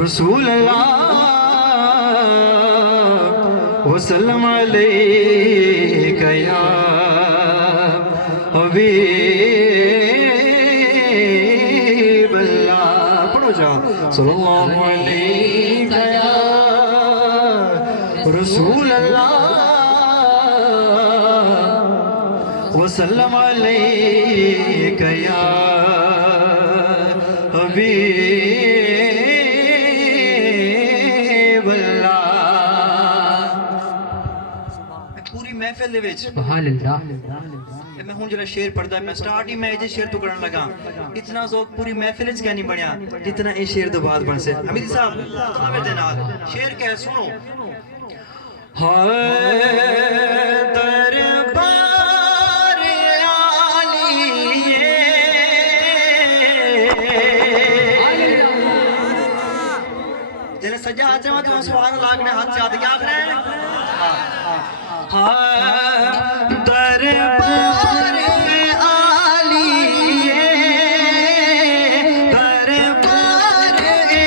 रसूल अल्लाह वसल्लम अलैका या हबीब अल्लाह। पढ़ो जाओ सल्लल्लाहु अलैका या रसूल अल्लाह वसल्लम अलैका या हबीब अल्लाह। पूरी महफिल दे विच सुभान अल्लाह मैं हूं जरा शेर पढ़दा मैं स्टार्ट ही मैं इस शेर तो करन लगा इतना ज़ौक पूरी महफिल च क्या नहीं बनया जितना इस शेर तो बाद बन से। हमीद साहब खावे दे नाल शेर कह सुनो। हाय दरबार आलिए जिन्हें सजा हाथ में तो सवार लागने हाथ से आते क्या करें। हाय दरबार आलिए दरबार आलिए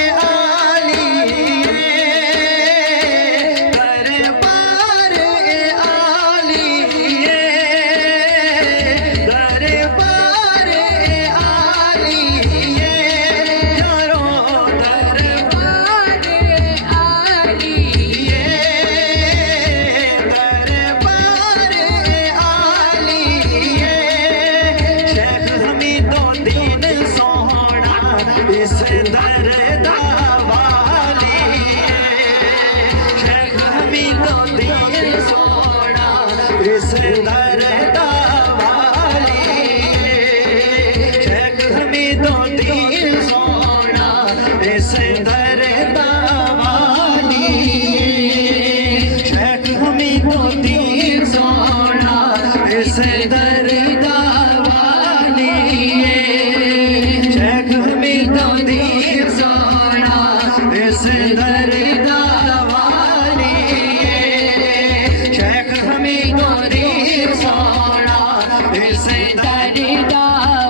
दरबार आलिए दरबार आलिए यारो दरबार आलिए दरबार आलिए शेख हमीदुद्दीन सोहना इस दरदा वाली शेख हमीदुद्दीन सोहना इस दरदा वाली शेख हमीदुद्दीन सोहना इस दरदा वाली शेख हमीदुद्दीन सोहना इस दरदा वाली शेख हमीदुद्दीन सोहना इस दरदा वाली शेख हमीदुद्दीन सोहना इस दरदा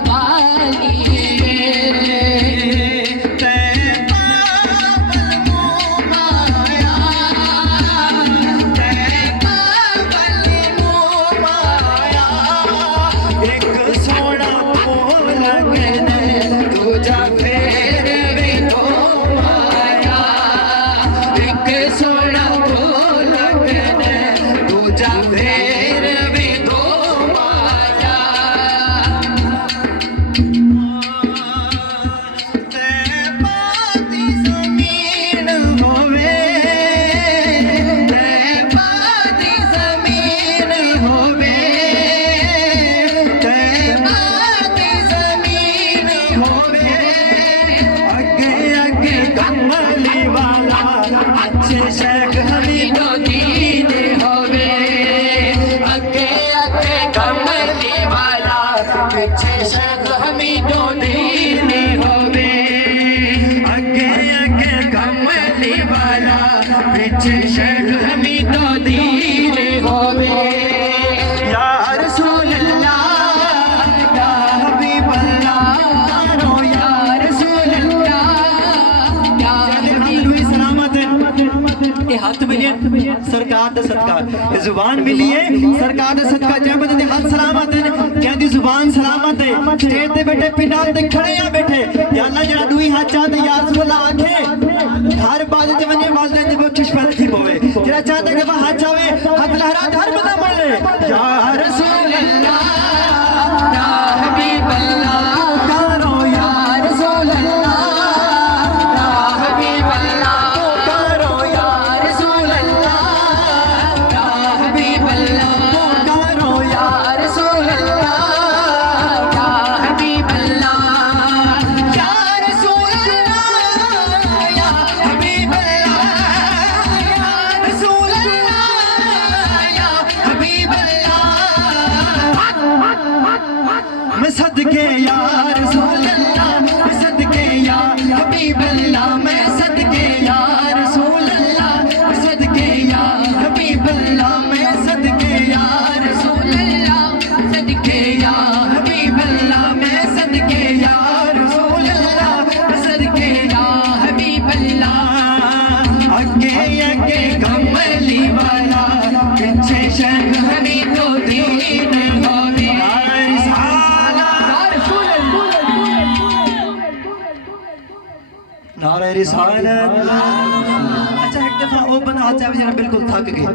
वाली तैबा बल मोमाया तैबा बल मोमाया एक सोना फूल लगने दूजा फेर भी तो माया एक सोना फूल लगने दूजा फेर भी तो माया तैबा दी ज़मीन होवे तैबा दी ज़मीन होवे तैबा दी ज़मीन होवे अगे अगे कमली वाला अच्छे शेख हमीदुद्दीन होवे अगे अगे कमली वाला पीछे शेख हमीदुद्दीन होवे अगे अगे कमली वाला पीछे शेख हमीदुद्दीन होवे या रसूल अल्लाह या हबीब अल्लाह या रसूल अल्लाह या हबीब सलामत ये हाथ मिलिए सरकार दा सदका ये जुबान मिलिए सरकार दा सदका जब दे हाथ सलामत है कहंदी जुबान सलामत है स्टेज ते बैठे पिंडाल ते खड़े आ बैठे या अल्लाह जरा दुई हाथ चाहते या रसूल अल्लाह आखे हर बात ते वने वालदे दी बख्शिश पर थी होवे जरा चाहते कि वह हाथ आवे हाथ लहरा हर बंदा बोले या रसूल अल्लाह या हबीब अल्लाह करो या रसूल अल्लाह या हबीब अल्लाह करो या रसूल अल्लाह या हबीब अल्लाह करो या रसूल अल्लाह या हबीब अल्लाह या रसूल अल्लाह या हबीब अल्लाह या रसूल अल्लाह या हबीब नारे रिसालत। अच्छा एक दफा वो बंदा हाथ से जरा बिल्कुल थक गया,